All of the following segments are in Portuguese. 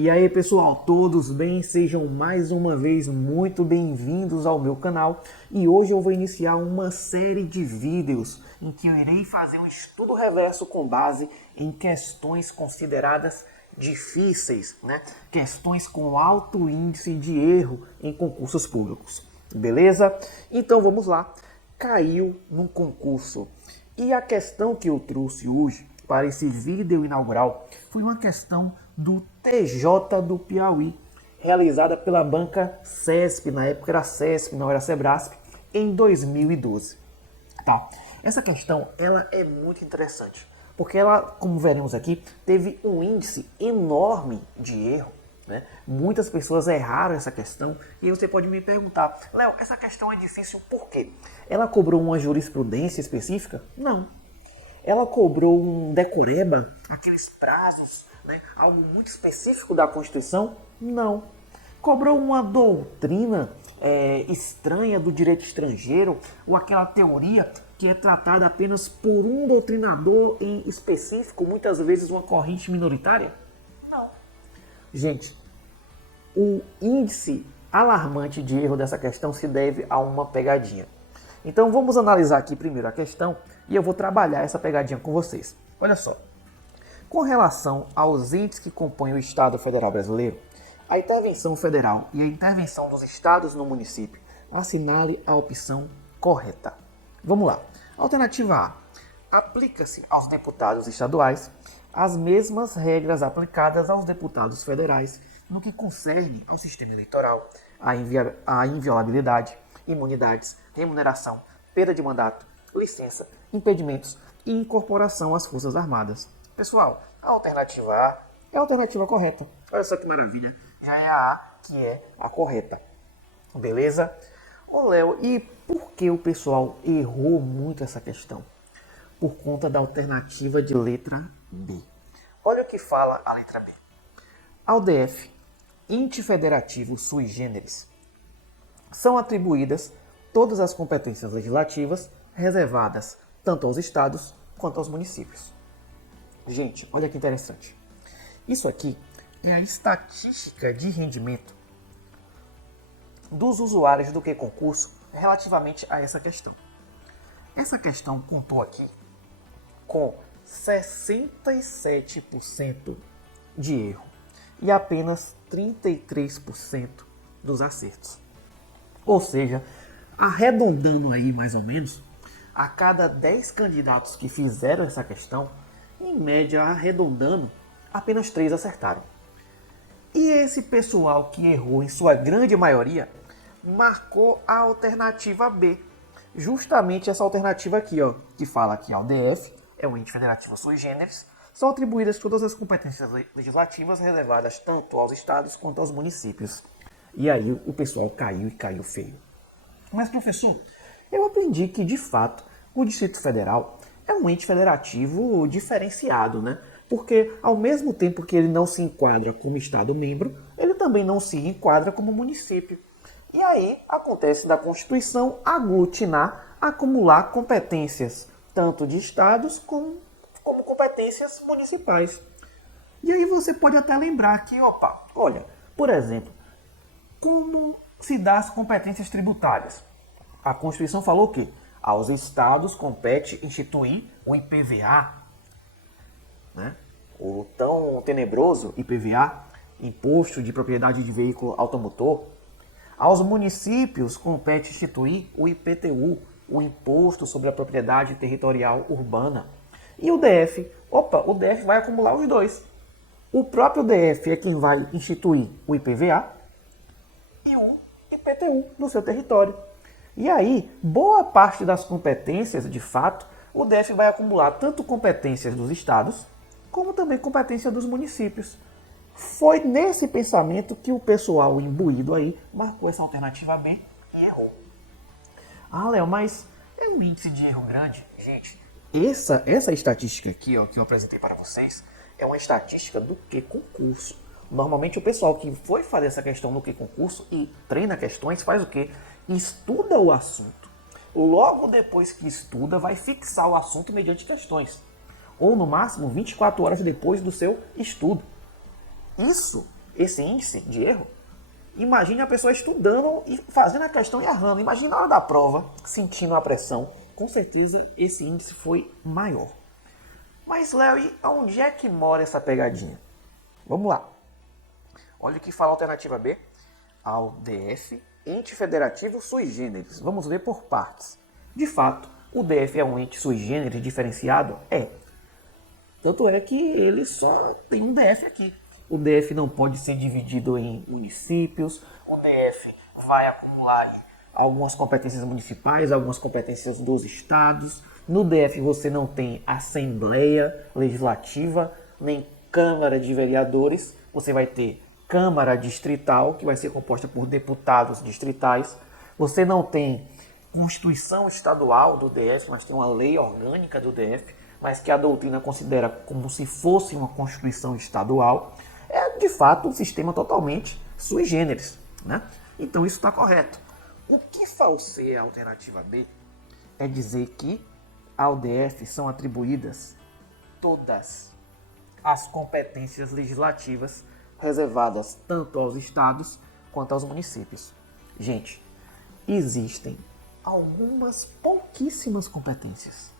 E aí pessoal, todos bem? Sejam mais uma vez muito bem-vindos ao meu canal. E hoje eu vou iniciar uma série de vídeos em que eu irei fazer um estudo reverso com base em questões consideradas difíceis, né? Questões com alto índice de erro em concursos públicos, beleza? Então vamos lá. Caiu num concurso e a questão que eu trouxe hoje para esse vídeo inaugural foi uma questão do TJ do Piauí, realizada pela banca CESP, na época era CESP, não era Sebrasp, em 2012. Tá? Essa questão ela é muito interessante, porque ela, como veremos aqui, teve um índice enorme de erro. Né? Muitas pessoas erraram essa questão e você pode me perguntar, Léo, essa questão é difícil por quê? Ela cobrou uma jurisprudência específica? Não. Ela cobrou um decoreba, aqueles prazos, né? Algo muito específico da Constituição? Não. Cobrou uma doutrina estranha do direito estrangeiro ou aquela teoria que é tratada apenas por um doutrinador em específico, muitas vezes uma corrente minoritária? Não. Gente, o índice alarmante de erro dessa questão se deve a uma pegadinha. Então vamos analisar aqui primeiro a questão e eu vou trabalhar essa pegadinha com vocês. Olha só, com relação aos entes que compõem o Estado Federal Brasileiro, a intervenção federal e a intervenção dos estados no município, assinale a opção correta. Vamos lá. Alternativa A. Aplica-se aos deputados estaduais as mesmas regras aplicadas aos deputados federais no que concerne ao sistema eleitoral, à inviolabilidade, imunidades, remuneração, perda de mandato, licença, impedimentos e incorporação às Forças Armadas. Pessoal, a alternativa A é a alternativa correta. Olha só que maravilha, já é a A que é a correta. Beleza? Ô Léo, e por que o pessoal errou muito essa questão? Por conta da alternativa de letra B. Olha o que fala a letra B. Ao DF, ente federativo sui generis, são atribuídas todas as competências legislativas reservadas tanto aos estados quanto aos municípios. Gente, olha que interessante. Isso aqui é a estatística de rendimento dos usuários do Q-Concurso relativamente a essa questão. Essa questão contou aqui com 67% de erro e apenas 33% dos acertos. Ou seja, arredondando aí mais ou menos, a cada 10 candidatos que fizeram essa questão, em média arredondando, apenas 3 acertaram. E esse pessoal que errou em sua grande maioria, marcou a alternativa B. Justamente essa alternativa aqui, ó, que fala que ao DF, é o ente federativo sui generis, são atribuídas todas as competências legislativas reservadas tanto aos estados quanto aos municípios. E aí o pessoal caiu e caiu feio. Mas professor, eu aprendi que de fato o Distrito Federal é um ente federativo diferenciado, né? Porque ao mesmo tempo que ele não se enquadra como estado membro, ele também não se enquadra como município. E aí acontece da Constituição aglutinar, acumular competências tanto de estados como competências municipais. E aí você pode até lembrar que, olha, por exemplo, como se dá as competências tributárias? A Constituição falou que aos estados compete instituir o IPVA, né? O tão tenebroso IPVA, Imposto de Propriedade de Veículo Automotor. Aos municípios compete instituir o IPTU, o Imposto sobre a Propriedade Territorial Urbana. E o DF? O DF vai acumular os dois. O próprio DF é quem vai instituir o IPVA e o IPTU no seu território. E aí, boa parte das competências, de fato, o DF vai acumular tanto competências dos estados, como também competência dos municípios. Foi nesse pensamento que o pessoal imbuído aí marcou essa alternativa B e errou. Ah, Léo, mas é um índice de erro grande? Gente, essa estatística aqui, ó, que eu apresentei para vocês, é uma estatística do Q-Concurso. Normalmente o pessoal que foi fazer essa questão no Q-Concurso e treina questões faz o quê? Estuda o assunto. Logo depois que estuda, vai fixar o assunto mediante questões. Ou no máximo 24 horas depois do seu estudo. Isso esse índice de erro, imagine a pessoa estudando e fazendo a questão e errando. Imagine na hora da prova, sentindo a pressão. Com certeza esse índice foi maior. Mas, Léo, e onde é que mora essa pegadinha? Vamos lá. Olha o que fala a alternativa B. Ao DF, ente federativo sui generis. Vamos ver por partes. De fato, o DF é um ente sui generis diferenciado? É. Tanto é que ele só tem um DF aqui. O DF não pode ser dividido em municípios. O DF vai acumular algumas competências municipais, algumas competências dos estados. No DF você não tem Assembleia Legislativa, nem Câmara de Vereadores. Você vai ter Câmara Distrital, que vai ser composta por deputados distritais. Você não tem Constituição Estadual do DF, mas tem uma lei orgânica do DF, mas que a doutrina considera como se fosse uma Constituição Estadual. É, de fato, um sistema totalmente sui generis, né? Então isso está correto. O que falseia a alternativa B é dizer que ao DF são atribuídas todas as competências legislativas reservadas tanto aos estados quanto aos municípios. Gente, existem algumas pouquíssimas competências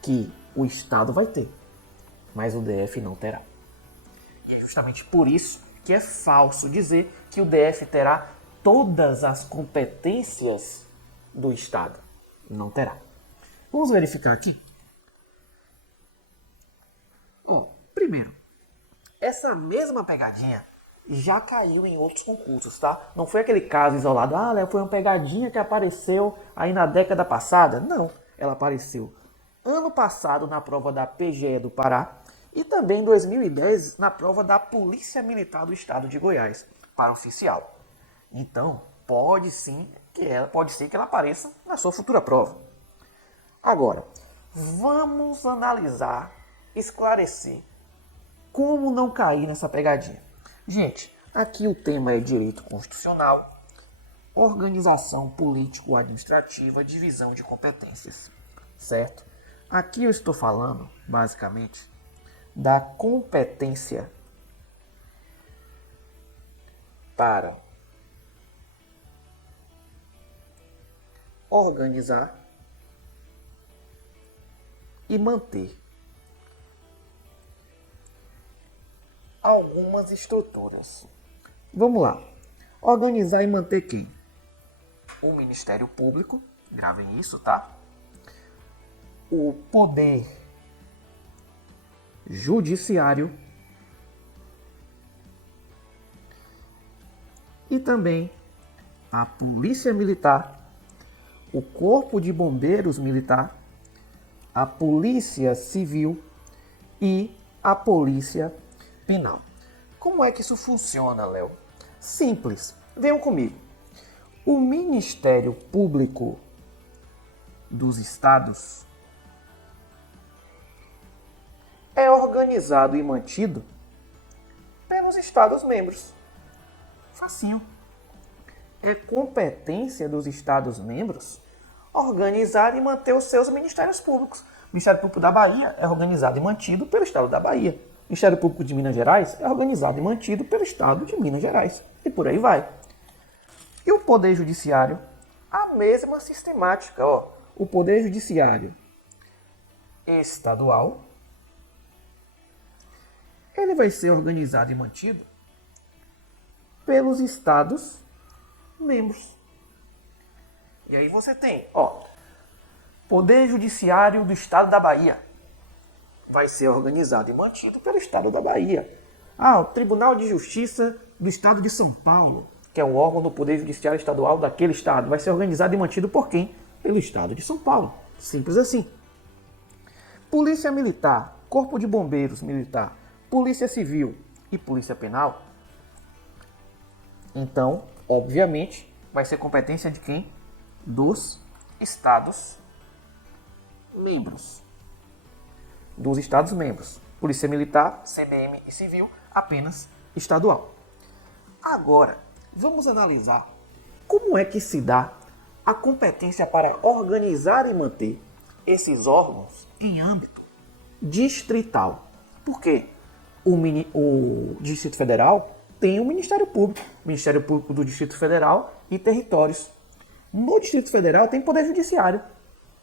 que o estado vai ter, mas o DF não terá. E é justamente por isso que é falso dizer que o DF terá todas as competências do estado. Não terá. Vamos verificar aqui. Primeiro, essa mesma pegadinha já caiu em outros concursos, tá? Não foi aquele caso isolado. Léo, foi uma pegadinha que apareceu aí na década passada. Não, ela apareceu ano passado na prova da PGE do Pará e também em 2010 na prova da Polícia Militar do Estado de Goiás, para oficial. Então, pode ser que ela apareça na sua futura prova. Agora, vamos analisar, esclarecer como não cair nessa pegadinha. Gente, aqui o tema é direito constitucional, organização político-administrativa, divisão de competências, certo? Aqui eu estou falando, basicamente, da competência para organizar e manter algumas estruturas. Vamos lá. Organizar e manter quem? O Ministério Público, gravem isso, tá? O Poder Judiciário e também a Polícia Militar, o Corpo de Bombeiros Militar, a Polícia Civil e a Polícia Penal. Como é que isso funciona, Léo? Simples. Venham comigo. O Ministério Público dos Estados é organizado e mantido pelos Estados-membros. Facinho. É competência dos Estados-membros organizar e manter os seus ministérios públicos. O Ministério Público da Bahia é organizado e mantido pelo Estado da Bahia. O Ministério Público de Minas Gerais é organizado e mantido pelo Estado de Minas Gerais. E por aí vai. E o Poder Judiciário? A mesma sistemática. O Poder Judiciário estadual, ele vai ser organizado e mantido pelos Estados membros. E aí você tem, Poder Judiciário do Estado da Bahia vai ser organizado e mantido pelo Estado da Bahia. O Tribunal de Justiça do Estado de São Paulo, que é o órgão do Poder Judiciário Estadual daquele estado, vai ser organizado e mantido por quem? Pelo Estado de São Paulo. Simples assim. Polícia Militar, Corpo de Bombeiros Militar, Polícia Civil e Polícia Penal, então, obviamente, vai ser competência de quem? Dos Estados membros. Dos Estados membros. Polícia Militar, CBM e Civil, apenas estadual. Agora, vamos analisar como é que se dá a competência para organizar e manter esses órgãos em âmbito distrital. Por quê? O Distrito Federal tem o Ministério Público do Distrito Federal e territórios. No Distrito Federal tem Poder Judiciário,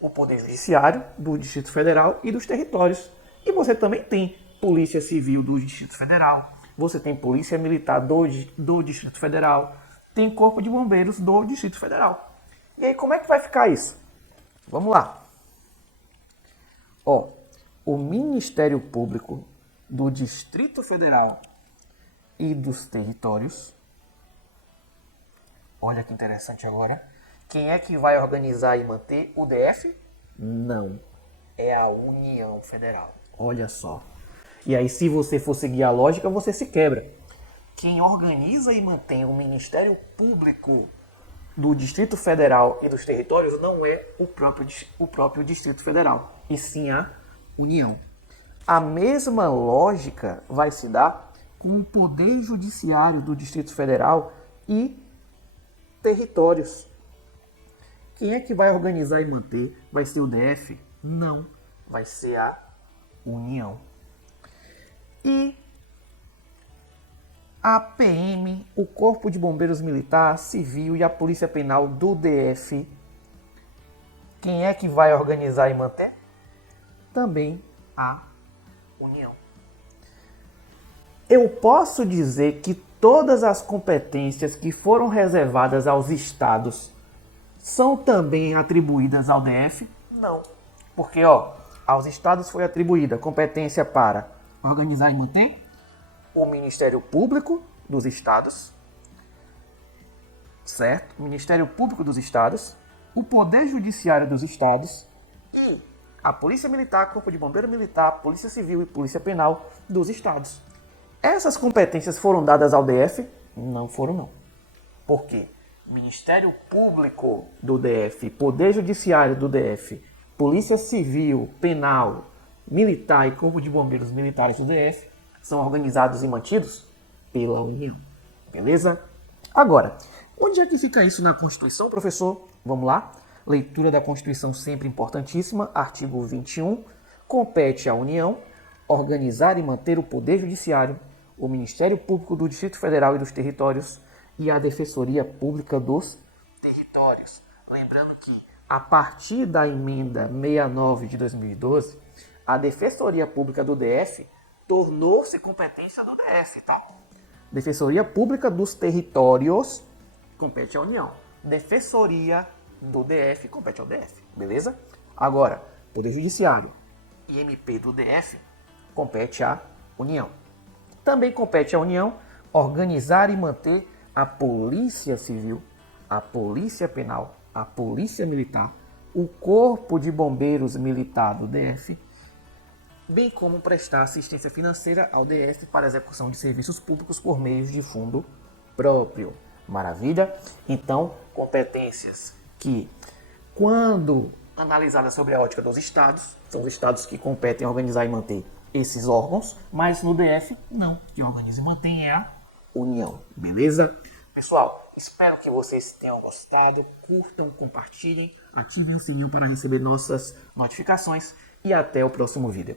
o Poder Judiciário do Distrito Federal e dos territórios. E você também tem Polícia Civil do Distrito Federal, você tem Polícia Militar do Distrito Federal, tem Corpo de Bombeiros do Distrito Federal. E aí como é que vai ficar isso? Vamos lá. O Ministério Público do Distrito Federal e dos territórios. Olha que interessante agora. Quem é que vai organizar e manter o DF? Não. É a União Federal. Olha só. E aí, se você for seguir a lógica, você se quebra. Quem organiza e mantém o Ministério Público do Distrito Federal e dos territórios não é o próprio Distrito Federal, e sim a União. A mesma lógica vai se dar com o Poder Judiciário do Distrito Federal e territórios. Quem é que vai organizar e manter? Vai ser o DF? Não, vai ser a União. E a PM, o Corpo de Bombeiros Militar, Civil e a Polícia Penal do DF, quem é que vai organizar e manter? Também a União. Eu posso dizer que todas as competências que foram reservadas aos estados são também atribuídas ao DF? Não. Porque, aos estados foi atribuída competência para organizar e manter o Ministério Público dos Estados, certo? O Ministério Público dos Estados, o Poder Judiciário dos Estados e a Polícia Militar, Corpo de Bombeiro Militar, Polícia Civil e Polícia Penal dos Estados. Essas competências foram dadas ao DF? Não foram, não. Por quê? Ministério Público do DF, Poder Judiciário do DF, Polícia Civil, Penal, Militar e Corpo de Bombeiros Militares do DF são organizados e mantidos pela União. Beleza? Agora, onde é que fica isso na Constituição, professor? Vamos lá. Leitura da Constituição sempre importantíssima. Artigo 21. Compete à União organizar e manter o Poder Judiciário, o Ministério Público do Distrito Federal e dos Territórios e a Defensoria Pública dos Territórios. Lembrando que, a partir da emenda 69 de 2012, a Defensoria Pública do DF tornou-se competência do DF, tá? Defensoria Pública dos Territórios compete à União. Defensoria do DF compete ao DF, beleza? Agora, Poder Judiciário e MP do DF compete à União. Também compete à União organizar e manter a Polícia Civil, a Polícia Penal, a Polícia Militar, o Corpo de Bombeiros Militar do DF, bem como prestar assistência financeira ao DF para execução de serviços públicos por meio de fundo próprio. Maravilha? Então, competências que, quando analisadas sobre a ótica dos estados, são os estados que competem a organizar e manter esses órgãos, mas no DF, não. Quem organiza e mantém é a União. Beleza? Pessoal, espero que vocês tenham gostado. Curtam, compartilhem, ativem o sininho para receber nossas notificações e até o próximo vídeo.